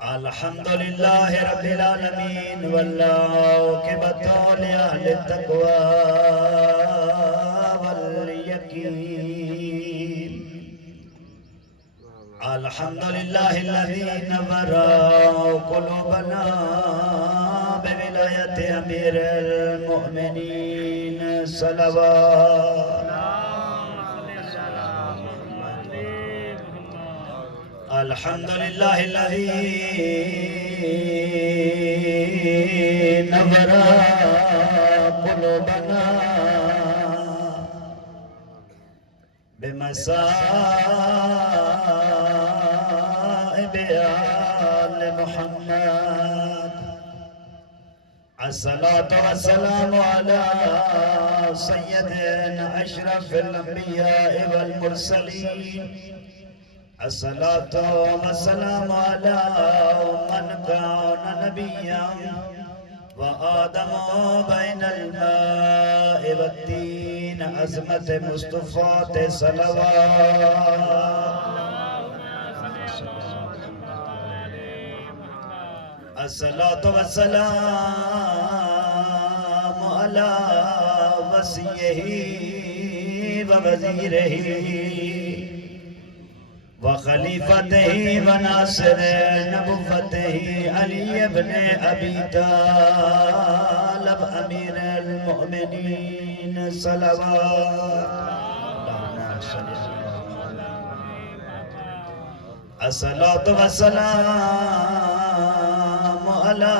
الحمدللہ رب العالمین والعاقبۃ لأہل التقوی والیقین الحمدللہ الذی نور قلوبنا بولایت امیر المؤمنین صلوات الحمدللہ الذی نور قلوبنا بمصائب آل محمد الصلاة والسلام على سيدنا أشرف الأنبياء والمرسلين الصلاة والسلام على من كان نبيا وآدم بين الماء والدين عظمت مصطفى صلوات الصلاة والسلام على وصيه ووزيره وخلیفته وناصر نبوته علی ابن ابی طالب امیر المؤمنین صلوات الصلاة والسلام على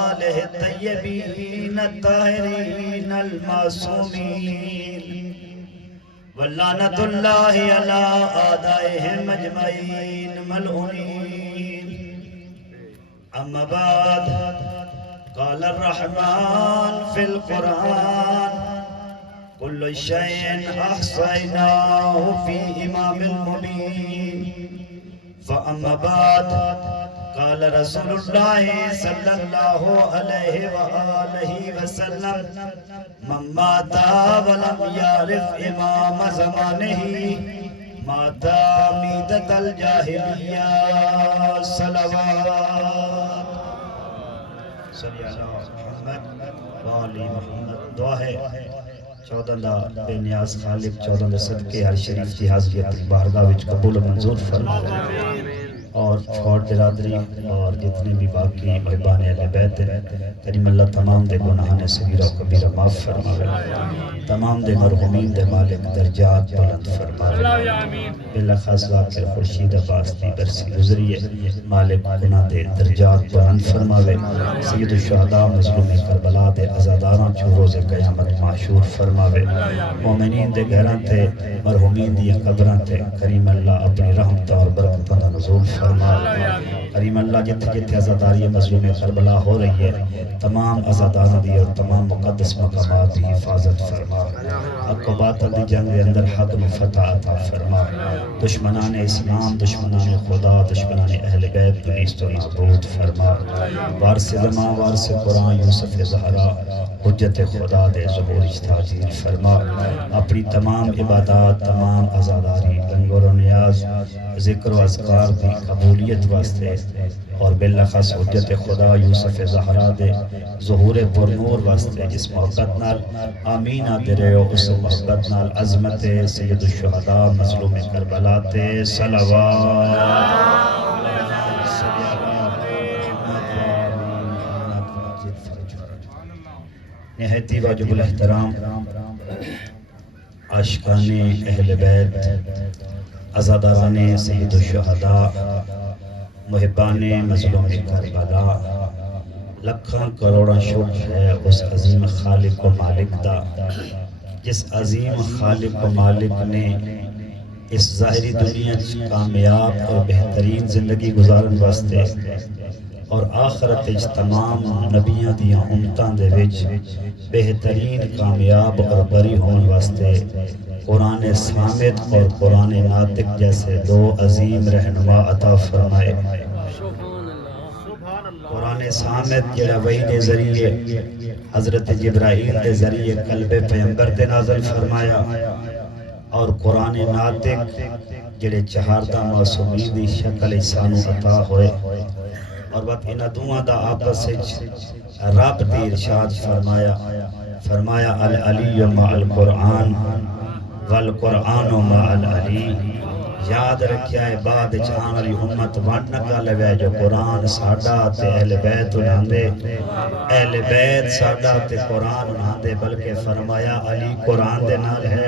آلہ الطیبین الطاہرین المعصومین واللعنة اللہ علی آدائهم اجمعین ملعونین اما بعد قال الرحمن فی القرآن كل شيء احصيناه في امام مبين فاما بعد قال رسول الله صلى الله عليه وآله وسلم من مات ولم يعرف امام زمانه مات ميتة الجاهلية صلوات صلی اللہ محمد وآل محمد دعا ہے چودہ بے نیاز خالق چودہ صدقے ہر شریف کی حاضریت بارگاہ وچ قبول و منظور فرمائے اور چھوٹ برادری اور جتنے بھی باقی محبان اہل بیت ہیں کریم اللہ تمام دے گناہاں صغیرہ و کبیرہ معاف فرمائے تمام دے مرحومین دے مالک درجات بلند فرمائے بالخاص ذاکر خورشید عباس دی برسی گزریے مالک گناہ دے درجات بلند فرمائے سید الشہداء مظلوم کربلا دے عزاداراں چو روز قیامت معشور فرمائے مومنین دے گھراں تے مرحومین دی قبراں تے کریم اللہ اپنی رحمت اور برکت دا نزول فرما کریم اللہ جتھے جتھے عزاداری مظلوم کربلا ہو رہی ہے تمام عزاداروں دی اور تمام مقدس مقامات دی حفاظت فرما حق و باطل دی جنگ دے اندر حق و فتح عطا فرما دشمنان اسلام دشمنان خدا دشمنان اہل بیت پولیس تو نابود فرما وارث زمان وارث قرآن یوسف زہرا حجت خدا دے ظہور تاجیل فرما اپنی تمام عبادات تمام عزاداری لنگر و نیاز ذکر و اذکار دی قبولیت واسطے اور بالخص حجت خدا یوسف زہرا دے ظہور پر نور واسطے جس محبت نال آمین آتے رہے ہو اس محبت نال عظمت سید الشہداء مظلوم کربلا تے صلوات نہایتی واجب الاحترام عاشقان اہل بیت عزاداران سید الشہداء محبان مظلوم کربلا لکھاں کروڑاں شکر ہے اس عظیم خالق و مالک دا جس عظیم خالق و مالک نے اس ظاہری دنیا کامیاب اور بہترین زندگی گزارن واسطے اور آخرت تمام نبیاں دیاں امتاں دے وچ بہترین کامیاب اور بری ہون واسطے قرآن صامت اور قرآن ناطق جیسے دو عظیم رہنما عطا فرمائے قرآن صامت جڑا وحی دے ذریعے حضرت جبرائیل دے ذریعے قلب پیغمبر دے نازل فرمایا اور قرآن ناطق جڑے چہاردہ معصومین دی شکل سانو عطا ہوئے اور وقت انہاں دوہاں دا آپس رب دی ارشاد فرمایا العلی مع القرآن والقرآن مع العلی. یاد رکھیا ہے بعد جان علی امت ونڈ نہ لگے جو قرآن ساڈا تے اہل بیت انہاں دے، اہل بیت ساڈا تے قرآن انہاں دے، بلکہ فرمایا علی قرآن دے نال ہے،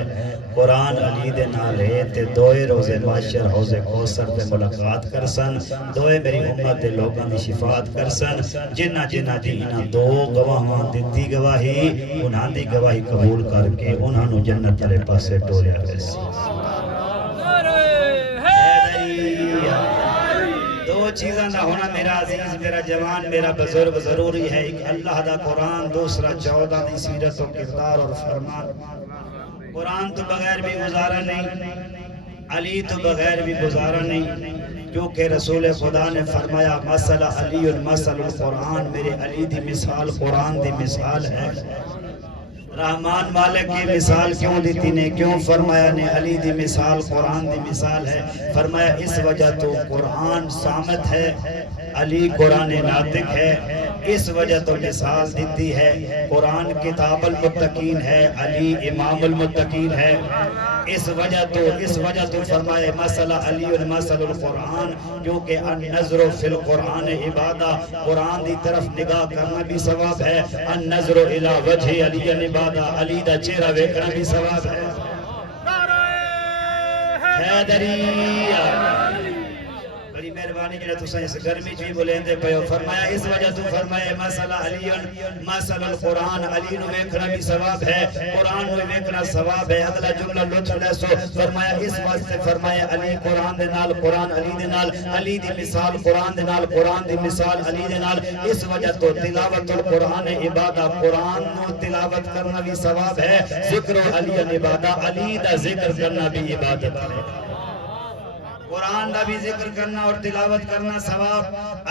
قرآن علی دے نال ہے تے دوئے روزے معاشر حوض کوثر تے ملاقات کرسن، دوئے میری امت دے لوگاں دی شفاعت کرسن. جنہ جنہ دی انہاں دو گواہاں دتی گواہی انہاں دی گواہی قبول کر کے انہاں نو جنت والے پاسے ٹوریا ویسی. دو چیزاں دا ہونا میرا عزیز میرا جوان میرا بزرگ ضروری ہے. ایک اللہ دا قرآن، دوسرا 14 دی سیرت و کردار اور فرمان. قرآن تو بغیر بھی گزارا نہیں، علی تو بغیر بھی گزارا نہیں، کیونکہ رسول خدا نے فرمایا مثل علی مثل القرآن، میرے علی دی مثال قرآن دی مثال ہے. رحمان مالک کی مثال کیوں دیتی نے، کیوں فرمایا نے علی دی مثال قرآن دی مثال ہے؟ فرمایا اس وجہ تو قرآن صامت ہے، علی قرآن ناطق ہے، اس وجہ تو مثال دیتی ہے. قرآن کتاب المتقین ہے، علی امام المتقین ہے. اس وجہ تو فرمائے مثل علی مثل القرآن، کیونکہ النظر فی القرآن عبادہ، قرآن دی طرف نگاہ کرنا بھی ثواب ہے. النظر الی وجہ علی عبادہ، علی دا چہرہ ویکھنا بھی ثواب ہے. حیدریہ بڑی مہربانی جڑا تساں اس گرمی چ بولیندے پئے ہو. فرمایا اس وجہ تو فرمائے مثل علی مثل القرآن، علی نو ویکھنا بھی ثواب ہے، قرآن نو ویکھنا ثواب ہے. اگلا جملہ لطف لے سو. فرمایا اس واسطے فرمایا علی قرآن دے نال، قرآن علی دے نال، علی دی مثال قرآن دے نال، قرآن دی مثال علی دے نال. اس وجہ تو تلاوت القرآن عبادہ، قرآن نو تلاوت کرنا بھی ثواب ہے. ذکر علی عبادہ، علی دا ذکر کرنا بھی عبادت ہے. قرآن دا بھی ذکر کرنا اور تلاوت کرنا ثواب،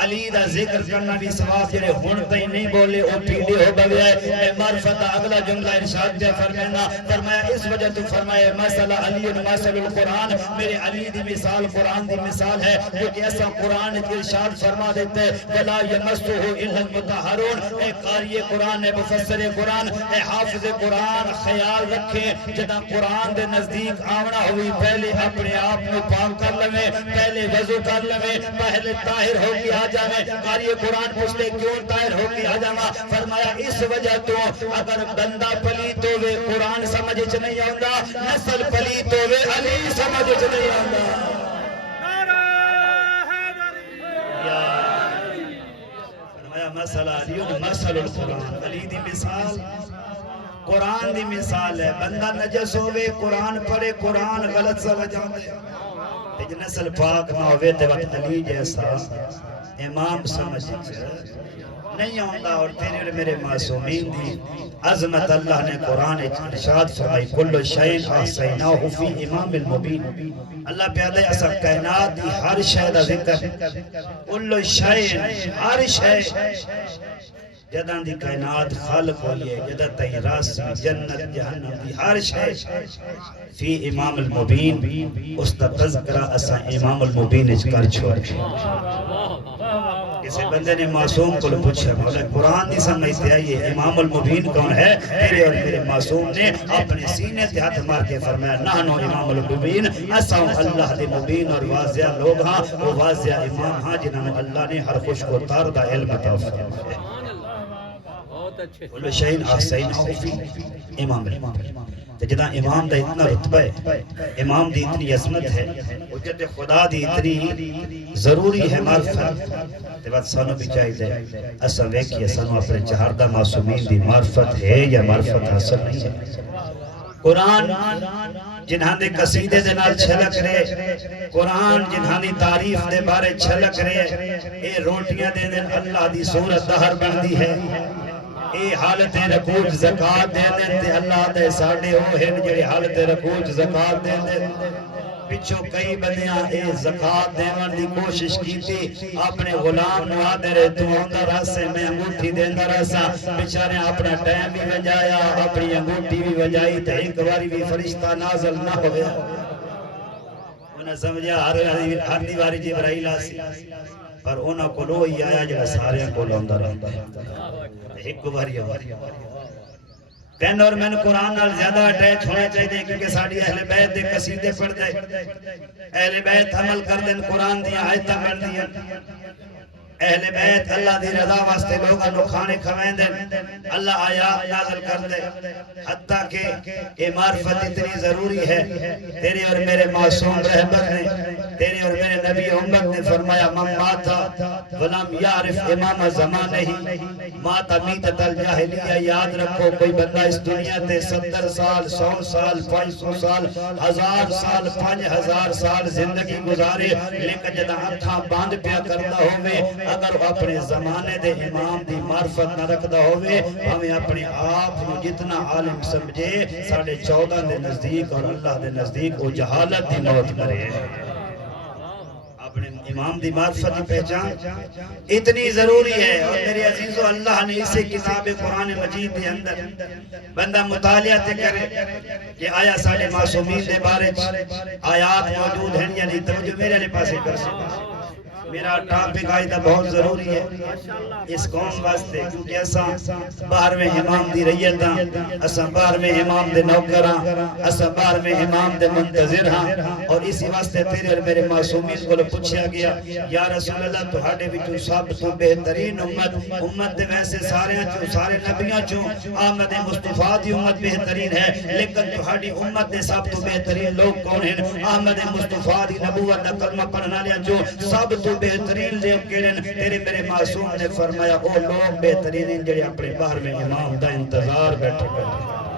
علی دا ذکر کرنا بھی ثواب. جڑے ہن تئی نہیں بولے او پیلے ہو گئے اے معرفت. اگلا جملہ ارشاد دے فرمانا فرمایا اس وجہ تو فرمایا مثل علی مثل القرآن، میرے علی دی مثال قرآن دی مثال ہے. کیونکہ ایسا قرآن ارشاد فرما دیتے ولا یمسہ الا المطہرون. اے قاری قرآن، اے مفسر قرآن، اے حافظ قرآن خیال رکھیں جدا قرآن دے نزدیک آونا ہوئی پہلے اپنے آپ کو پاک کر لے، پہلے وضو کر لے، پہلے طاہر ہو کے آ جاویں. قاری قرآن پوچھتے کیوں طاہر ہو کے آ جاواں؟ فرمایا اس وجہ تو اگر بندہ پلیت ہوئے قرآن سمجھ چ نہیں آندا، نسل پلیت ہوئے علی سمجھ چ نہیں آندا. فرمایا مثل علی مثل القرآن، علی دی مثال قرآن دی مثال ہے. بندہ نجس ہوئے قرآن پڑھے، قرآن غلط سمجھ آندے. لیکن نسل پاک نہ ہوئے تے وقت علی جیسا امام سمجھ نہیں آندا. اور تیرے اور میرے معصومین دی عظمت اللہ نے قرآن ارشاد فرمائی کل شیء احصیناہ فی امام المبین. اللہ پیادے ایسا کائنات دی ہر شے دا ذکر، کل شیء ہر شے جداں دی کائنات خالق ہوئی ہے، جداں تئی راسی جنت جہنم دی ہر شے فی امام المبین. اس دا تذکرہ اسا امام المبین اچ کر چھوڑ. کسی بندے نے معصوم کو پوچھا مولا قرآن دی سمجھتے آئیے امام المبین کون ہے؟ تیرے اور میرے معصوم نے اپنے سینے تے ہاتھ مار کے فرمایا نحنو امام المبین، اساں اللہ دے مبین اور واضح لوگ ہاں، وہ واضح امام ہاں جنہوں اللہ نے ہر خوش کو تار دا علم عطا فرمایا. کل شیء احصیناہ فی امام المبین. جدا امام دا اتنا رتبہ ہے، امام دی اتنی عظمت ہے، حجت خدا دی اتنی ضروری ہے معرفت. تے بعد سانو بھی چاہیے اسا ویکھیے سانو اپنے چہاردہ معصومین دی معرفت ہے یا معرفت حاصل نہیں ہے. قرآن جنہاں دے قصیدے دے نال چھلک رہے، قرآن جنہاں دی تعریف دے بارے چھلک رہے. اے روٹیاں دے دن اللہ دی صورت دہر بندی ہے. اے حالت رکوع زکات دے دن تے اللہ دے ساڑے ہو ہیں جڑے حالت رکوع زکات دے دن. پچھو کئی بندیاں اے زکات دیون دی کوشش کی تھی، اپنے غلام نوا دے رہے تو ہوندہ راسے میں انگوٹھی دیندہ راسا. بیچارے اپنا ٹائم بھی وجایا، اپنی انگوٹھی بھی وجائی تے ایک باری بھی فرشتہ نازل نہ ہویا. انہیں سمجھا ہر دیواری جبرائیل آسی. پر انہاں کو لو ہی آیا جڑا سارے کو لوندا رہندا ہے ایک باری تین اور میں نے قرآن نال زیادہ اٹیچ ہونے چاہیے کیونکہ ساڑی اہل بیت دے قصیدے پڑھ دے اہل بیت عمل کر دیں قرآن دیا آیتہ کر دیا اہل بیت اللہ دی رضا واسطے لوگاں نو کھانے کھوائیں دیں اللہ آیات نازل کر دے حتیٰ کہ یہ معرفت اتنی ضروری ہے تیرے اور میرے معصوم رہبر نے تیرے اور میرے نبی امت نے فرمایا من ماتا ولم یعرف امام زمان ہی ماتا میتت الجاہلیہ یاد رکھو کوئی بندہ اس دنیا تے 70 سال 100 سال 500 سال 1000 سال 5000 سال زندگی گزارے لیکن جدہ اکھاں باندھ پیا کرتا ہوئے اگر وہ اپنے زمانے دے امام دی معرفت نہ رکھدا ہوئے ہمیں اپنے آپ کو جتنا عالم سمجھے 14.5 دے نزدیک اور اللہ دے نزدیک وہ جہالت دی موت کرے اپنے امام دی معرفت کی پہچان اتنی ضروری ہے اور میرے عزیزو اللہ نے اسے کتاب قرآن مجید دے اندر بندہ مطالعہ تے کرے کہ آیا ساڑھے معصومین دے بارے آیات موجود ہیں یعنی توجہ میرے لئے پاسے کر سکتا میرا ٹاپک آئیدہ بہت ضروری ہے اس قوم واسطے کیونکہ ایسا باہر میں امام دی ریت ہاں ایسا باہر میں امام دے نوکر ہاں ایسا باہر میں امام دے منتظر ہاں اور اسی واسطے تیرے اور میرے معصومین کو پوچھا گیا یا رسول اللہ تو ہاڑے وچوں سب تو بہترین امت دے ویسے سارے نبیاں چوں آمد مصطفیٰ دی امت بہترین ہے لیکن تو ہاڑی امت دے سب تو بہترین لوگ کون ہیں آمد مصطفیٰ دی نبوت دا کلمہ پڑھنا لیا جو سب تو بہترین لے کیڑن تیرے میرے معصوم نے فرمایا او لوگ بہترین جڑے اپنے باہر میں امام دا انتظار بیٹھے کرتے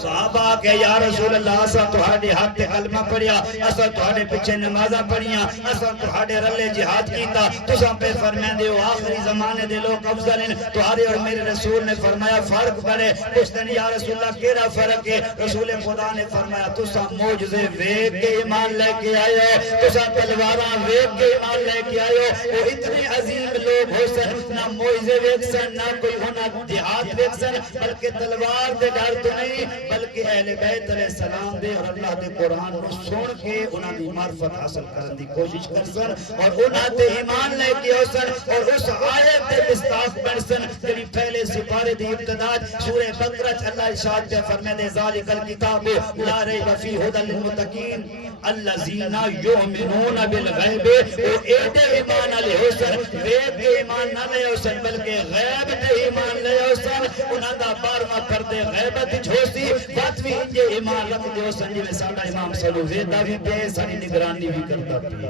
صحابہ کہ یا رسول اللہ اسا تہاڈے ہاتھ تے کلمہ پڑھیا اسا تہاڈے پیچھے نمازاں پڑھیاں اسا تہاڈے رلے جہاد کیتا تساں پہ فرماندے ہو آخری زمانے دے لوگ افضل ہیں تہاڈے اور میرے رسول نے فرمایا فرق پڑے پوچھتے یا رسول اللہ کیڑا فرق ہے رسول خدا نے فرمایا تساں معجزے ویکھ کے ایمان لے کے آئے ہو تساں تلواراں ویکھ کے ایمان لے کے آئے ہو وہ اتنے عظیم لوگ ہو سن نہ معجزے ویکھ سن نہ کوئی ہونا جہاد ویکھ سن بلکہ تلوار دے ڈر تو نہیں بلکہ اہل بیت علیہ السلام دے اور اللہ دے قرآن کو سن کے انہاں دی معرفت حاصل کرنے دی کوشش کر سن اور انہاں تے ایمان لے کے ہو سن اور اس آیت دے مستاق بن سن جنہی پہلے سپارے دی ابتداد سورہ بقرہ اللہ ارشاد دے فرمائے دے ذالک الکتاب لا ریب فیہ ھدی للمتقین الذین یؤمنون بالغیب او ایڈے ایمان والے ہو سن غیب کے ایمان نہ لے ہو سن بلکہ غیب تے ایمان لے ہو سن انہاں دا 12واں پردے غیبت وچ ہو سی بات بھی انجے ایمان رکھ دیو سنجی میں ساڑھا امام صلو ویدہ بھی پہ ساری نگرانی بھی کرتا پہ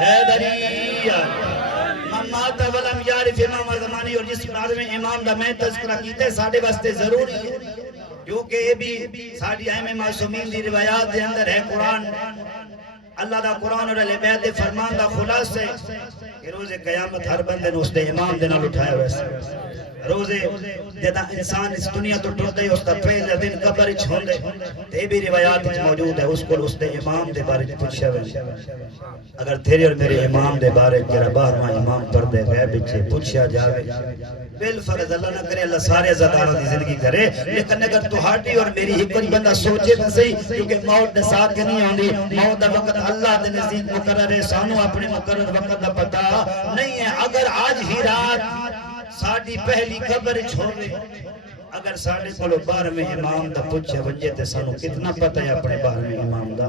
حیدریہ مماتا ولم یارف امام زمانی اور جس بارے میں امام دا میں تذکرہ کیتے ساڑھے واسطے ضروری ہے کیونکہ یہ بھی ساڑھی اہم معصومین دی روایات دے اندر ہے قرآن اللہ دا قرآن اور علیہ بیت فرمان دا خلاص ہے کہ روز قیامت ہر بندے نے اس دے امام دے نال اٹھایا ویسے روزے جدا انسان اس دنیا تو ٹوٹے ہی اس کا پہلے دن قبر چھوڑے تے بھی روایات موجود ہے اس کو اس دے امام دے بارے پوچھا ہوئے اگر تیرے اور میرے امام دے بارے جرا باہرواں امام پردے غیب وچ پوچھا جاوے بالفرض اللہ نہ کرے اللہ سارے عزتداروں دی زندگی کرے لیکن اگر تہاڈی اور میری ایک کوئی بندہ سوچے تے صحیح کیونکہ موت دے ساتھ نہیں ہوندی موت دا وقت اللہ دے نزدیک مقرر ہے سانو اپنے مقرر وقت دا پتہ نہیں ہے اگر آج ہی رات ساڑھی پہلی خبر چھوڑے اگر ساڑھے کلو 12ویں امام دا پوچھے وجہ تے سانو کتنا پتہ ہے اپنے 12ویں امام دا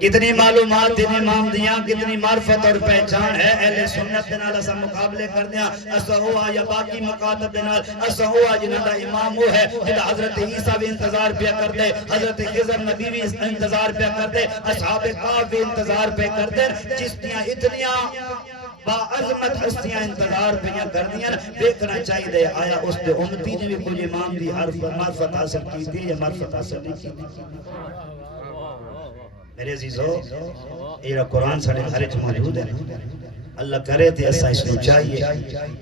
کتنی معلومات ان امام دیاں کتنی معرفت اور پہچان ہے اہل سنت دنال اسا مقابلے کر دیا اسا ہوا یا باقی مقاتب دنال اسا ہوا جنہاں دا امام وہ ہے جنہاں حضرت عیسیٰ بھی انتظار پہ کر دے حضرت خضر نبی بھی انتظار پہ کر دے اصحاب کعب بھی انتظار پہ کر دے جس دیاں اتنیاں با عظمت ہستیاں انتظار پہ کر دیاں دیکھنا چاہیے دے آیا اس دے امتی نے بھی کچھ امام دی معرفت حاصل کی دی یا معرفت حاصل نہیں کی دی میرے عزیزو یہ قرآن ساڑھے گھرے جو موجود ہے اللہ کرے تھے ایسا اس نو چاہیے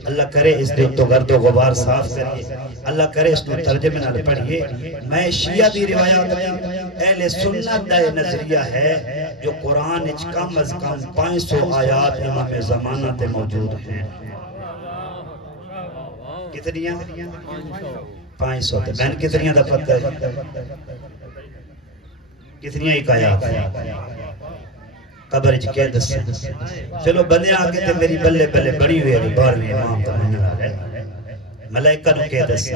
اللہ کرے اس دے تو گرد و غبار صاف کریے اللہ کرے اس نو ترجمے نہ پڑھئے میں شیعہ دی روایات اہل سنت دا نظریہ ہے جو قرآن اچ کم از کم 500 آیات امام زمانہ تے موجود ہیں کتنیاں 500 تے بہن کتنیاں دا پتہ ہے کتنی حکایات قبر کے دس چلو بندے آگے تے میری بلے بلے بڑی ہوئے 12ویں امام تا منن آ گئے ملائکہ نو کہہ دس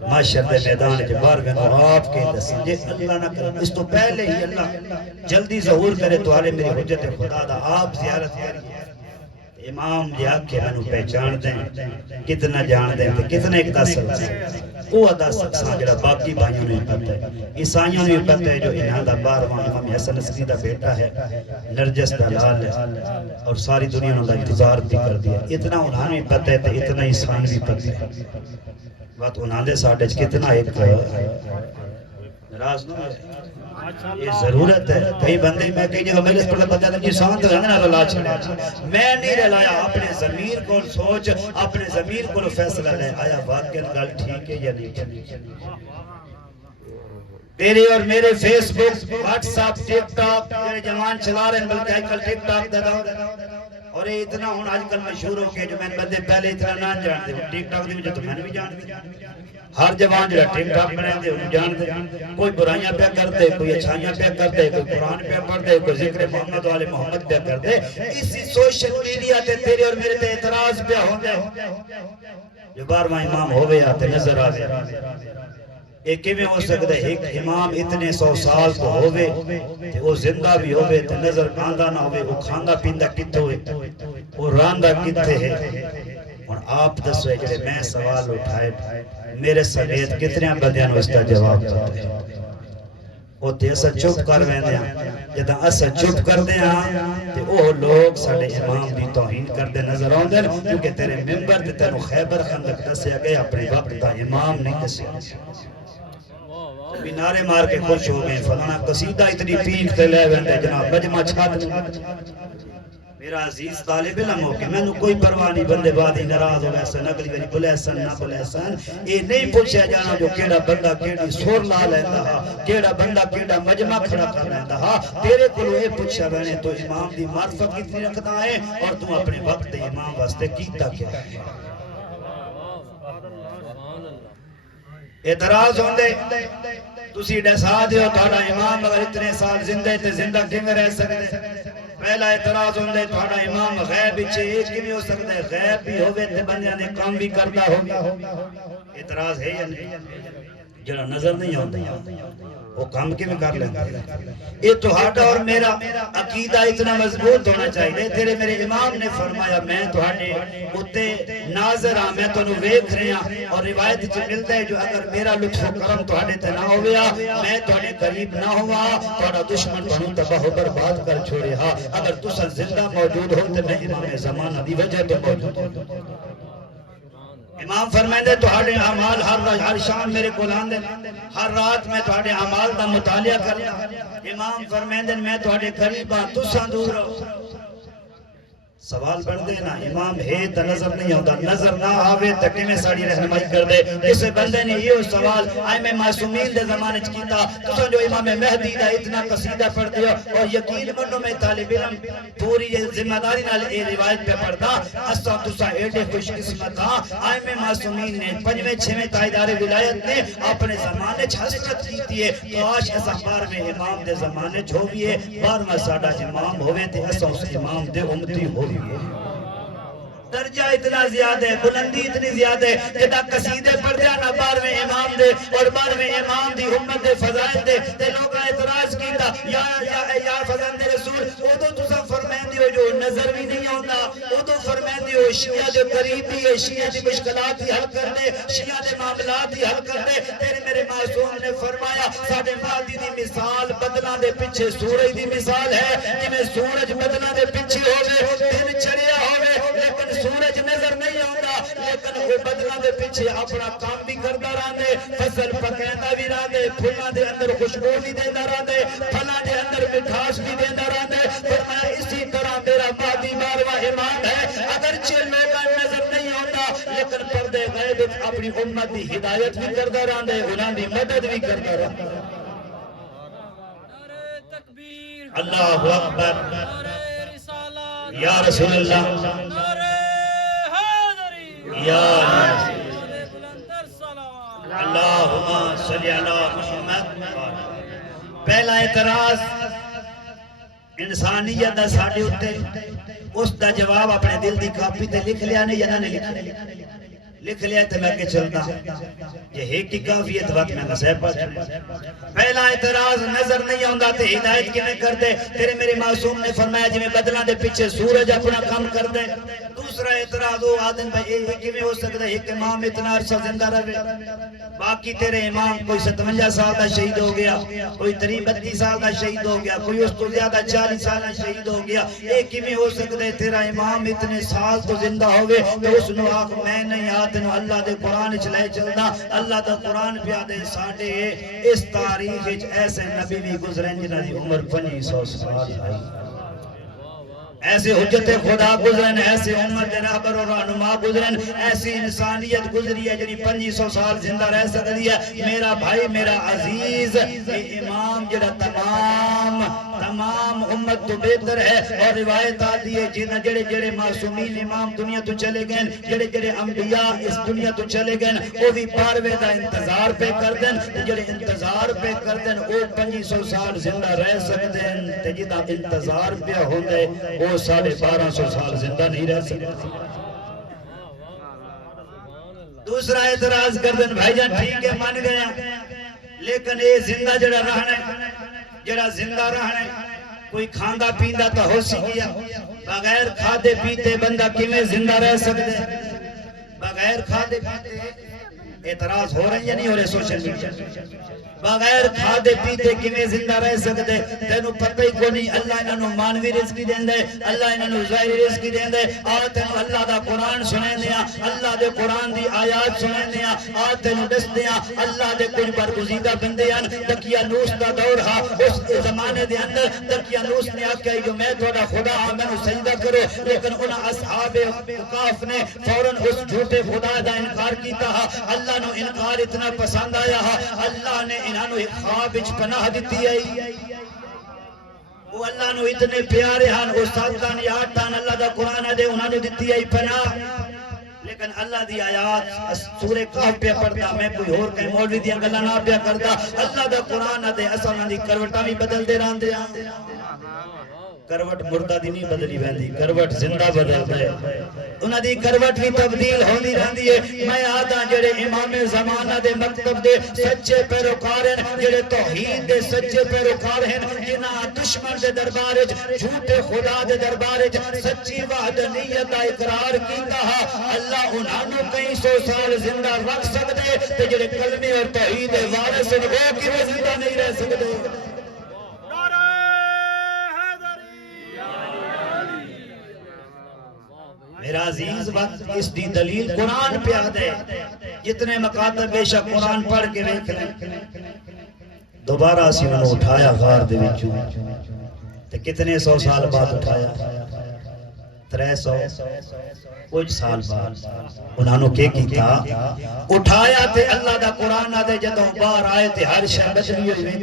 معاشر دے میدان جو 12ویں نو آپ کہہ دس جے اللہ نہ کرے اس تو پہلے ہی اللہ جلدی ظہور کرے تو آلے میری حجت خدا دا آپ زیارت کریے امام جی آکھے انو پہچان دیں کتنا جان دیں کتنا ایک دس وہ ادا سکساں جڑا باقی بھائیوں نے پتہ ہے عیسائیوں نے پتہ ہے جو انہاں دا 12واں امام حسن عسکری دا بیٹا ہے نرجس دا لال ہے اور ساری دنیا نے انتظار بھی کر دیا اتنا انہاں نے پتہ ہے تو اتنا عیسائیوں بھی پتہ ہے بات انہاں دے ساٹھ کتنا ایک نراز نہ ہے یہ ضرورت ہے کئی بندے میں کئی جگہ مجلس پر بتا تھا کہ سانت رہنا رلا چھڑا میں نہیں رلایا اپنے ضمیر کو سوچ اپنے ضمیر کو فیصلہ لے آیا واقعی گل ٹھیک ہے یا نہیں تیرے اور میرے فیس بک واٹس ایپ ٹک ٹاک میرے جوان چلا رہے ہیں بلکہ آج کل ٹک ٹاک دا اور یہ اتنا ہوں آج کل مشہور ہو کے جو میں بندے پہلے اتنا نہ جانتے ہوں ٹک ٹاک دی وجہ تو میں بھی جانتے ہر جوان جو ٹک ٹاک بنائے دے انہیں جانتے کوئی برائیاں پہ کرتے کوئی اچھائیاں پہ کرتے کوئی قرآن پہ پڑھتے کوئی ذکر محمد والے محمد پہ کرتے اسی سوشل میڈیا تے تیرے اور میرے تے اعتراض پہ ہوندے جو 12واں امام ہوئے آتے نظر آتے ایک کیویں ہو سکتا ہے ایک امام اتنے 100 سال کو ہوئے وہ زندہ بھی ہوئے تے نظر آندہ نہ ہوئے وہ کھاندہ پیندہ کتے ہوئے وہ راندہ کتے ہیں اور آپ دسوے جڑے میں سوال اٹھائے میرے سمیت کتنے بندیاں نو اس کا جواب دیتے ہیں وہ تے اسا چپ کر ویندے ہیں جدا اسا چپ کر دے ہاں تے وہ لوگ ساڈے امام دی توہین کردے نظر آوندے کیونکہ تیرے منبر تے تینوں خیبر خندق دسیا گیا اپنے وقت دا امام نہیں دسیا بھی نعرے مار کے خوش ہو گئے فلانا قصیدہ اتنی پیک تے لے ویندے جناب مجمع چھات میرا عزیز طالب علم ہو کہ میں نے کوئی پرواہ نہیں بندے بادی ناراض ہو گئے سن اگلی باری بلے سن نہ بلے سن یہ نہیں پوچھا جانا جو کیڑا بندہ کیڑی سور لا لیندہ ہا کیڑا بندہ کیڑا مجمع کھڑا کر لیندہ ہا تیرے کو یہ پوچھا بہنے تو امام دی معرفت کتنی رکھتا ہے اور تم اپنے وقت امام واسطے کیتا کیا ہے اعتراض ہوندے تسی ڈیسا دیو تھوڑا امام اگر اتنے سال زندہ تے زندہ کیوں رہ سکتے پہلا اعتراض ہوندے تھوڑا امام غیب اچھے ایک کی بھی ہو سکتا ہے غیب بھی ہوئے تے بندیاں نے کام بھی کرتا ہوگا اعتراض ہے یا نہیں جڑا نظر نہیں ہوندے وہ کام کی میں کر لیتے یہ تو ہاٹا اور میرا عقیدہ اتنا مضبوط ہونا چاہیے تیرے میرے امام نے فرمایا میں تو ہاٹے اتے ناظر ہاں میں تو انہوں ویکھ رہے ہیں اور روایت جو ملتا ہے جو اگر میرا لطف و کرم تو ہاٹے تے نہ ہویا میں تو ہاٹے قریب نہ ہوا تو دشمن بنوں تباہ و برباد کر چھوڑے ہاں اگر تسا زندہ موجود ہو تو میں امام زمانہ دی وجہ تو موجود ہوں امام فرمائندے تہاڈے اعمال ہر شام میرے کو لاندے ہر رات میں تہاڈے اعمال دا مطالعہ کرنا امام فرمائندے میں تہاڈے قریب ہاں تساں دور ہو سوال بڑھ دے نا امام ہے تا نظر نہیں ہوتا نظر نہ آوے تا کہ میں ساڑی رہنمائی کر دے کسے بندے نے یہ سوال آئے میں معصومین دے زمانے چکیتا تسا جو امام مہدی دا اتنا قصیدہ پڑھ دیا اور یقین منو میں طالب علم پوری ذمہ داری نال اے روایت پہ پڑھتا اسا تسا ایڈے خوش قسمت ہاں آئے میں معصومین نے 5ویں 6ویں تائیدار ولایت نے اپنے زمانے حسرت کیتی ہے کاش ایسا 12ویں امام دے زمانے چھوئیے 12واں ساڑا امام ہوئے تے ایسا اس امام دے امتی ہوئے درجہ اتنا زیادہ ہے بلندی اتنی زیادہ ہے جدا قصیدے پڑھ دیا نا 12ویں امام دے اور 12ویں امام دی امت دے فضائل دے تے لوگا اعتراض کیتا یا فضائل دے رسول او تو تسا فرمائن دیو جو نظر بھی نہیں ہوتا او تو فرمائن دیو شیعہ دے قریب بھی ہے شیعہ دی مشکلات ہی حل کر دے شیعہ دے معاملات ہی حل کر دے تیرے میرے معصوم نے فرمایا ساڑھے مادی دی مثال بدلہ دے پچھے سورج دی مثال ہے جنہیں سورج بدلہ دے پچھے ہوئے دن چڑیا ہوئے لیکن سورج نظر نہیں آتا لیکن وہ بدلہ دے پیچھے اپنا کام بھی کرتا رہنے فصل پکیندا بھی رہنے پھلاں دے اندر خوشبو بھی دیندہ رہنے پھلاں دے اندر مٹھاس بھی دیندہ رہنے فرمایا اسی طرح میرا مادی 12واں امام ہے اگرچہ لوگاں نظر نہیں آتا لیکن پردے غیب اپنی امت دی ہدایت بھی کرتا رہنے انہاں دی مدد بھی کرتا رہنے اللہ اکبر یا رسول اللہ یا اللہم صلی علی محمد پہلا اعتراض انسانیت دا ساڈے اُتے اس دا جواب اپنے دل دی کاپی تے لکھ لیا نہیں یا نہ لکھ لیا تے میں کہ چلتا یہ ایک کی کافیت وقت میں نصیب پر پہلا اعتراض نظر نہیں آندا تے ہدایت کی میں کر دے تیرے میرے معصوم نے فرمایا جی میں بدلہ دے پیچھے سورج اپنا کام کر دے دوسرا اعتراض ہو آدم بھائی یہ کیویں ہو سکتا ہے ایک امام اتنا عرصہ زندہ رہے باقی تیرے امام کوئی 57 سال کا شہید ہو گیا کوئی 32 سال کا شہید ہو گیا کوئی اس تو زیادہ 40 سال کا شہید ہو گیا یہ کیویں ہو سکتا ہے تیرا امام اتنے سال تو زندہ ہوئے تو اس نے آخ میں نہیں آتنو اللہ دے قرآن چلے چلنا اللہ دا قرآن پیا دے ساڑھے اس تاریخ ایسے نبی بھی گزریں جنہاں دی عمر 500 سال آئی ایسے حجت خدا گزرن ایسے امت رہبر اور رہنما گزرن ایسی انسانیت گزری ہے جنہی 500 سال زندہ رہ سکتی ہے میرا بھائی میرا عزیز یہ امام جڑا تمام امت تو بہتر ہے اور روایت آتی ہے جنہ جڑے جڑے معصومین امام دنیا تو چلے گئے جڑے جڑے انبیاء اس دنیا تو چلے گئے وہ بھی پاروے دا انتظار پہ کر دیں جڑے انتظار پہ کر دیں وہ 500 سال زندہ رہ سکتے ہیں تے جدا انتظار پہ ہوندے وہ 1250 سال زندہ نہیں رہ سکتے دوسرا اعتراض کر دیں بھائی جان ٹھیک ہے مان گیا لیکن یہ زندہ جڑا رہنا ہے کوئی کھاندا پیندہ تو ہو سکیا بغیر کھادے پیتے بندہ کیویں زندہ رہ سکتے بغیر کھادے پیتے اعتراض ہو رہے ہیں یا نہیں ہو رہے سوشل میڈیا بغیر کھادے پیتے کیویں زندہ رہ سکتے تینوں پتہ ہی کو نہیں اللہ انہوں مانوی رزق دیندا ہے اللہ انہوں ظاہری رزق دیندا ہے آ تینوں اللہ دا قرآن سنیں دیا اللہ دے قرآن دی آیات سنیں دیا آ تینوں دس دیا اللہ دے کچھ برگزیدہ بندے ہیں دقیانوس دا دور ہا اس زمانے دے اندر دقیانوس نے آکھا جو میں تھوڑا خدا ہاں میں سجدہ کرو لیکن انہاں اصحاب کاف نے فوراً اس جھوٹے خدا دا انکار کیتا ہا اللہ نو انکار اتنا پسند آیا ہا اللہ نے انہوں ایک خواب اچ پناہ دیتی ہے وہ اللہ نو اتنے پیارے ہاں وہ ساتان یا آٹھان اللہ دا قرآن دے انہوں نے دیتی ہے پناہ لیکن اللہ دی آیات سورہ کہف پہ پڑھتا میں کوئی اور کہیں مولوی دی انگلہ نہ پہ کرتا اللہ دا قرآن دے اصلا دی کروٹا بھی بدل دے رہاں دے کروٹ مردہ دی نہیں بدلی بہندی کروٹ زندہ بدلتا ہے انہاں دی کروٹ بھی تبدیل ہوندی رہندی ہے میں آدھا جڑے امام زمانہ دے مکتب دے سچے پیروکار ہیں جڑے توحید دے سچے پیروکار ہیں جنہاں دشمن دے دربار جھوٹے خدا دے دربار سچی وحدانیت دا اقرار کیتا ہے اللہ انہاں نو کئی سو سال زندہ رکھ سکتے تے جڑے کلمے اور توحید دے وارث ہیں وہ کیویں زندہ نہیں رہ سکتے میرا عزیز وقت اس دی دلیل قرآن پہ آدھے جتنے مقاطب بے شک قرآن پڑھ کے ویکھ لیں دوبارہ اسی انہوں نے اٹھایا غار دے وچوں تے کتنے 100 سال بعد اٹھایا 300 کچھ سال بعد انہوں نے کیا کیتا اٹھایا تے اللہ دا قرآن آدھے جدوں باہر آئے تے ہر شے بدلی ہوئی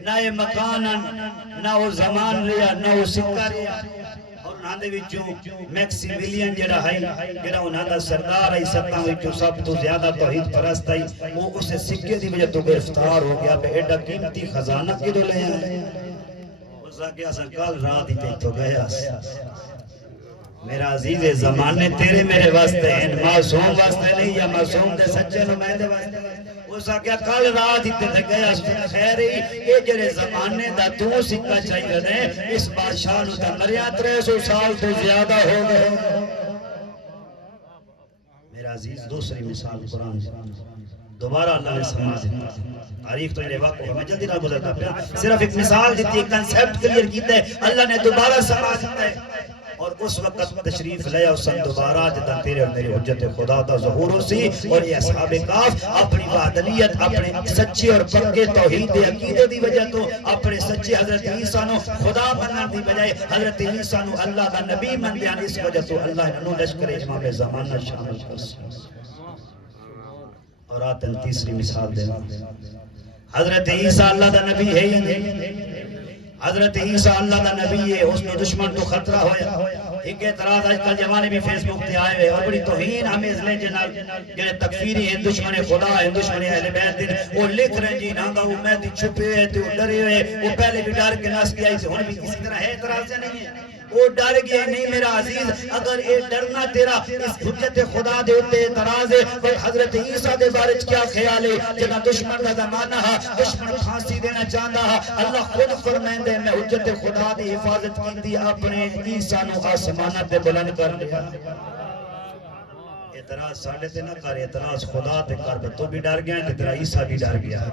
نہ یہ مکان نہ وہ زمان رہا نہ وہ سکہ رہا انہاں دے وچوں میکسی ملین جڑا ہے جڑا انہاں دا سردار ہے ستاں وچوں سب تو زیادہ توحید پرست ہے وہ اسے سکے دی وجہ تو گرفتار ہو گیا ایڈا قیمتی خزانہ کدوں لے آئے اس کہ اساں کل رات ہی تے تو گیا میرا عزیز زمانے تیرے میرے واسطے ہیں معصوم واسطے نہیں یا معصوم دے سچے نمائندے واسطے اس آگیا کل رات ہی تے گیا خیر ہی یہ جڑے زمانے دا تو سکہ چاہیے رہے اس بادشاہ نو تے مریا 300 سال تو زیادہ ہو گئے میرا عزیز دوسری مثال قرآن دوبارہ اللہ نے سما دی تاریخ تو میرے واقع میں جلدی نہ گزرتا پیا صرف ایک مثال دیتی ایک کنسپٹ کلیئر کیتا ہے اللہ نے دوبارہ سما دیتا ہے اور اس وقت تشریف لے اور سن دوبارہ جتا تیرے اور میری حجت خدا دا ظہور سی اور یہ اصحاب کاف اپنی وحدانیت اپنے سچے اور پکے توحید عقیدے دی وجہ تو اپنے سچے حضرت عیسیٰ نو خدا منن دی بجائے حضرت عیسیٰ نو اللہ دا نبی من دیان اس وجہ تو اللہ نو لشکر امام زمانہ شامل کر اور آتن تیسری مثال دینا حضرت عیسیٰ اللہ دا نبی ہے یا نہیں حضرت عیسیٰ اللہ دا نبی ہے اس میں دشمن تو خطرہ ہویا ایک اعتراض آج کل جمانے بھی فیس بک تے آئے ہوئے اور بڑی توہین ہمیں اس لے جنال جنہیں تکفیری ہیں دشمن خدا ہیں دشمن اہل بیت ہیں وہ لکھ رہے ہیں جی نانگا وہ میں دی چھپے ہوئے تھے وہ ڈرے ہوئے وہ پہلے بھی ڈر کے ناس کیا اسے ہونے بھی کسی طرح ہے اعتراض سے نہیں ہے وہ ڈر گیا نہیں میرا عزیز اگر اے ڈرنا تیرا اس حجت خدا دے ہوتے اعتراض ہے پر حضرت عیسیٰ دے بارج کیا خیال ہے جنہ دشمن کا زمانہ ہے دشمن پھانسی دینا چاہتا ہے اللہ خود فرمائن دے میں حجت خدا دی حفاظت کی تھی اپنے عیسیٰ نو آسمانت دے بلند کر لیا اعتراض ساڑھے تے نہ کر اعتراض خدا تے کر تو بھی ڈر گیا ہے تیرا عیسیٰ بھی ڈر گیا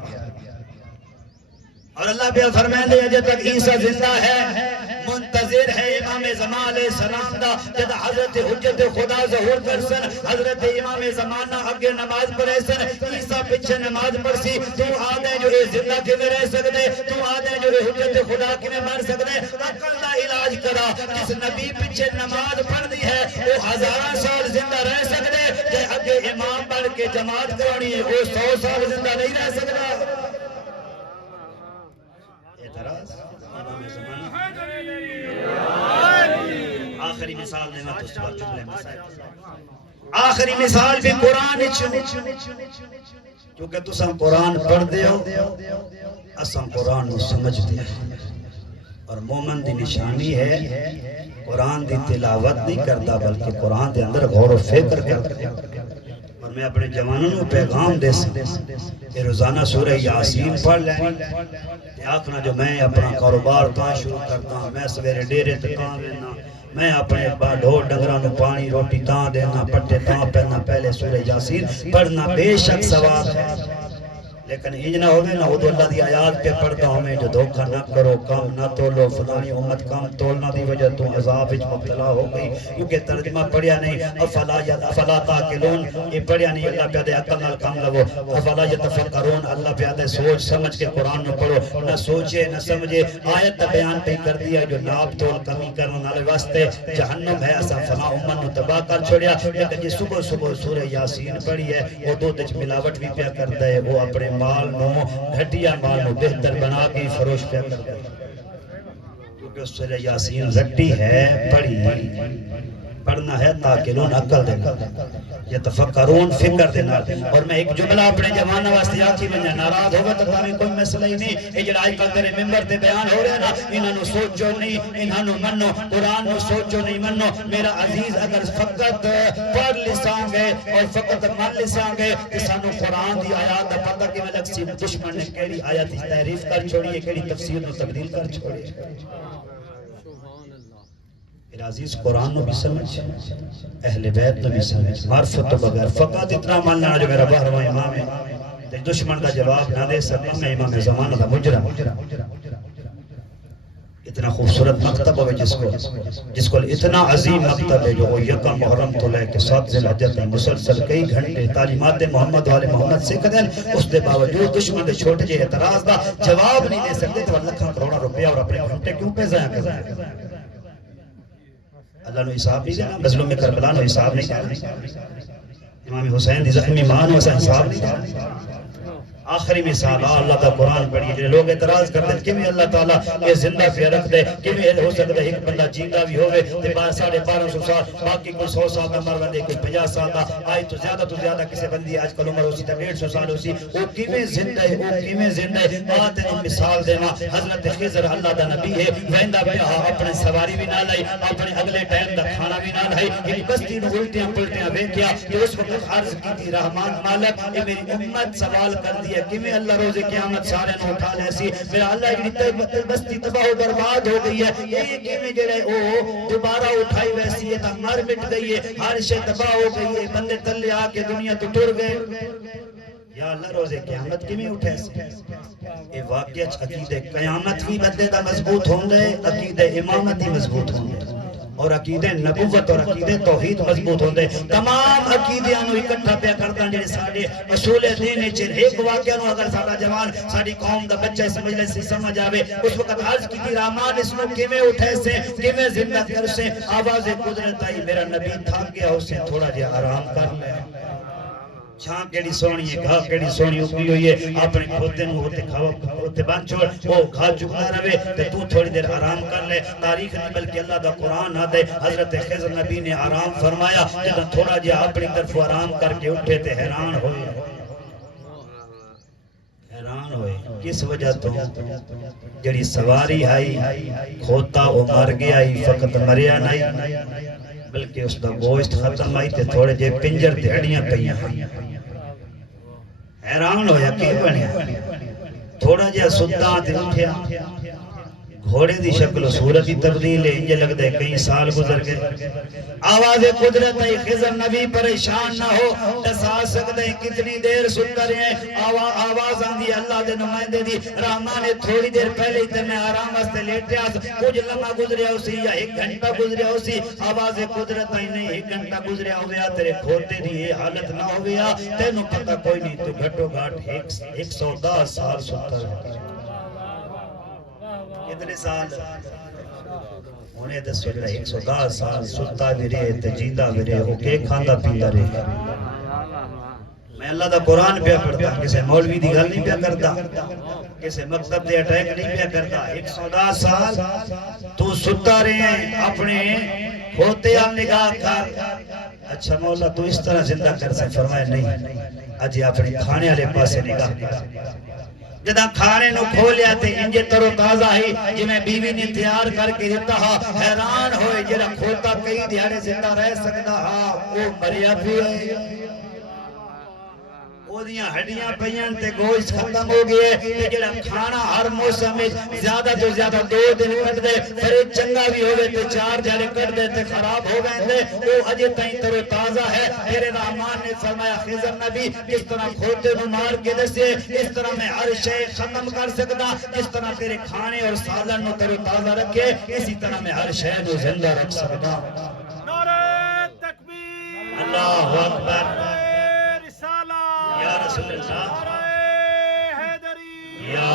اور اللہ بھی فرمائن دے جب تک عیسیٰ زندہ ہے منتظر ہے امام زمان علیہ السلام دا جب حضرت حجت خدا ظہور کرسن حضرت امام زمان اگے نماز پڑھے سن عیسیٰ پچھے نماز پڑھ سی تو آدھے جو اے زندہ کے میں رہ سکتے تو آدھے جو اے حجت خدا کے میں مر سکتے عقل دا علاج کرا جس نبی پچھے نماز پڑھ دی ہے وہ ہزارہ سال زندہ رہ سکتے جے اگے امام پڑھ کے جماعت کرانی ہے وہ 100 سال زندہ نہیں رہ سکتا آخری مثال دینا تو اس بات جملے مسائل آخری مثال بھی قرآن کیونکہ تو سن قرآن پڑھ دے ہو اساں قرآن نو سمجھ دے اور مومن دی نشانی ہے قرآن دی تلاوت نہیں کرتا بلکہ قرآن دے اندر غور و فکر کرتا اور میں اپنے جوانوں کو پیغام دے سکتا کہ روزانہ سورہ یاسین پڑھ لیں آخنا جو میں اپنا کاروبار کہاں شروع کرتا ہوں میں سویرے ڈیرے تکاں دینا میں اپنے ڈھول ڈنگرانو پانی روٹی تاں دینا پٹے تاں پہنا پہلے سورہ یاسین پڑھنا بے شک ثواب ہے لیکن یہ نہ ہوگے نہ وہ اللہ دی آیات پہ پڑھتا ہوں میں جو دھوکہ نہ کرو کام نہ تولو فلانی امت کام تولنا دی وجہ تو عذاب اچ مبتلا ہو گئی کیونکہ ترجمہ پڑھیا نہیں افلا تاکلون یہ پڑھیا نہیں اللہ پیادے عقل نال کام لگو افلا یتفکرون اللہ پیادے سوچ سمجھ کے قرآن نو پڑھو نہ سوچے نہ سمجھے آیت بیان پہ کر دیا جو ناب تول کمی کرنا نالے واسطے جہنم ہے اسا فلا امت نو تباہ کر چھوڑیا لیکن جی صبح صبح سورہ یاسین پڑھی ہے وہ دو دچ ملاوٹ بھی پیا کرتا ہے وہ اپنے مال نو گھٹیا مال نو بہتر بنا کے فروش پہ کر دے کیونکہ اس سورہ یاسین رٹی ہے پڑھنا ہے تاکہ لون عقل دینا یتفکرون فکر دینا اور میں ایک جملہ اپنے جوانہ واسطے آتی بنیا ناراض ہوگا تو تامی کوئی مسئلہ ہی نہیں یہ جڑا آئی کل تیرے ممبر تے بیان ہو رہے نا انہاں نو سوچو نہیں انہاں نو منو قرآن نو سوچو نہیں منو میرا عزیز اگر فقط پڑھ لسان گے اور فقط من لسان گے کہ سانو قرآن دی آیات دا پتہ کہ ملک سی دشمن نے کیڑی آیات اس تحریف کر چھوڑی ہے کیڑی تفسیر نو تبدیل کر چھوڑی ہے عزیز قرآن نو بھی سمجھ اہل بیت نو بھی سمجھ معرفت تو بغیر فقط اتنا ماننا جو میرا بہرواں امام ہے دشمن کا جواب نہ دے سکتا میں امام زمانہ دا مجرم اتنا خوبصورت مکتب ہے جس کو اتنا عظیم مکتب ہے جو وہ یکم محرم تو لے کے 7 ذی الحجہ مسلسل کئی گھنٹے تعلیمات محمد والے محمد سے قدر اس دے باوجود دشمن دے چھوٹے جے اعتراض دا جواب نہیں دے سکتے تو لکھاں کروڑا روپیہ اور اپنے گھنٹے کیوں پہ ضائع کر رہے ہیں اللہ نو حساب نہیں دینا مظلوم کربلا نو حساب نہیں دینا امام حسین دی زخمی ماں نو حساب نہیں دینا آخری مثال اللہ دا قرآن پڑھی جنہیں لوگ اعتراض کرتے ہیں کہ اللہ تعالیٰ یہ زندہ پہ رکھ دے کہ ہو سکتا ہے ایک بندہ جیندہ بھی ہوئے تے 1250 سال باقی کوئی 100 سال کا مر بندے کوئی 50 سال کا آئی تو زیادہ کسی بندی آج کل عمر ہو سی تا 150 سال ہو سی وہ کیویں زندہ ہے وہ کیویں زندہ ہے بات ہے مثال دینا حضرت خضر اللہ دا نبی ہے ویندا پیا اپنے سواری بھی نہ لائی اپنے اگلے ٹائم دا کھانا بھی نہ لائی ایک بستی نو الٹیاں پلٹیاں ویکھیا کہ اس وقت عرض کی تھی رحمان مالک اے میری امت سوال کر دی کہ میں اللہ روز قیامت سارے نو اٹھا لے سی میرا اللہ کی بستی تباہ و برباد ہو گئی ہے یہ کہ میں جڑے او دوبارہ اٹھائی ویسی ہے تا مر مٹ گئی ہے ہر شے تباہ ہو گئی ہے بندے تلے آ کے دنیا تو ٹر گئے یا اللہ روز قیامت کی میں اٹھے سی اے واقعہ عقیدہ قیامت بھی بندے دا مضبوط ہوندے عقیدہ امامت ہی مضبوط ہوندے اور عقیدہ نبوت اور عقیدہ توحید مضبوط ہوندے تمام عقیدیاں نو اکٹھا پیا کرداں جڑے ساڈے اصول دین وچ ایک واقعہ نو اگر ساڈا جوان ساڈی قوم دا بچہ سمجھ لے سمجھ آوے اس وقت عرض کی رحمان اس نو کیویں اٹھے سے کیویں زندہ کر سے آواز قدرت آئی میرا نبی تھک گیا اسے تھوڑا جہا آرام کر لے چھاں کیڑی سونی ہے گھا کیڑی سونی اگی ہوئی ہے اپنے کھوتے نو ہوتے کھاؤ ہوتے بان چھوڑ وہ گھا چکنا رہے تے تو تھوڑی دیر آرام کر لے تاریخ نہیں بلکہ اللہ دا قرآن آدھے حضرت خضر نبی نے آرام فرمایا جب تھوڑا جا اپنی طرف آرام کر کے اٹھے تے حیران ہوئے کس وجہ تو جڑی سواری آئی کھوتا وہ مر گیا فقط مریا نہیں بلکہ اس دا گوشت ختم آئی تے تھوڑے جے پنجر دھڑیاں پہیاں حیران ہویا کہ بنیا تھوڑا جے سلطان تے اٹھیا گھوڑے دی شکل و صورت ہی تبدیل ہے انجھے لگ دے کئی سال گزر گئے آواز قدرت ہے خضر نبی پریشان نہ ہو ٹسا سکتے ہیں کتنی دیر سنتا رہے ہیں آواز آندھی اللہ دے نمائندے دی رحمان نے تھوڑی دیر پہلے ہی میں آرام واسطے لیٹے آس کچھ لمحہ گزریا اسی یا ایک گھنٹہ گزریا اسی آواز قدرت ہے نہیں ایک گھنٹہ گزریا ہو گیا تیرے کھوتے دی یہ حالت نہ ہو گیا تینوں پتہ کوئی نہیں تو گھٹو گھٹ 110 سال سنتا رہے کتنے سال انہیں دس وقت 110 سال سلطہ بھی رہے تجیدہ بھی رہے اوکے کھاندہ پیندہ رہے میں اللہ دا قرآن پیا پڑھتا کسے مولوی دی گل نہیں پیا کرتا کسے مکتب دے اٹیک نہیں پیا کرتا 110 سال تو سلطہ رہے ہیں اپنے ہوتے ہم نگاہ کر اچھا مولا تو اس طرح زندہ کر سے فرمائے نہیں اجی اپنے کھانے والے پاسے نگاہ کر جدہ کھانے نو کھولیا تے انجے ترو تازہ ہی جی میں بیوی نے تیار کر کے دیتا ہا حیران ہوئے جڑا کھولتا کئی دیارے زندہ رہ سکتا ہا وہ مریا بھی ہے وہ دیاں ہڈیاں پیان تے گوشت ختم ہو گئے تے جڑا کھانا ہر موسم میں زیادہ تو زیادہ 2 دن کٹ دے فرید چنگا بھی ہوئے تے 4 جارے کٹ دے تے خراب ہو گئے تے وہ اجے تائیں ترو تازہ ہے میرے رحمان نے فرمایا خضر نبی جس طرح کھوتے نو مار کے دسے اس طرح میں ہر شے ختم کر سکتا جس طرح تیرے کھانے اور سالن نو ترو تازہ رکھے اسی طرح میں ہر شے نو زندہ رکھ سکتا نعرہ تکبیر اللہ اکبر یا رسول اللہ یا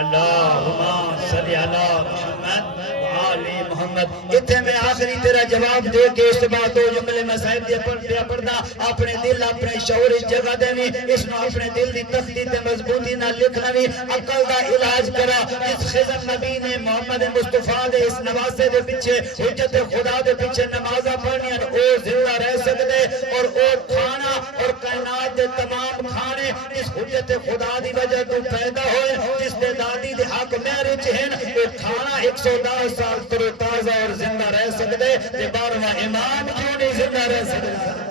اللہم صلی علی محمد وآل محمد اتھے میں آخری تیرا جواب دے کے اس بات دو جملے میں صاحب دے پڑھنا اپنے دل اپنے شعور اس جگہ دے بھی اس میں اپنے دل دی تختی تے مضبوطی نہ لکھنا بھی عقل دا علاج کرا اس خضر نبی نے محمد مصطفیٰ دے اس نواسے دے پیچھے حجت خدا دے پیچھے نمازہ پڑھنی اور او زندہ رہ سکتے اور او کھانا اور کائنات دے تمام کھانے اس حجت خدا دی وجہ تو پیدا ہوئے جس دے دادی دے حق میرے چہن وہ کھانا 110 سال تر تازہ اور زندہ رہ سکتے تے 12واں امام کیوں نہیں زندہ رہ سکتے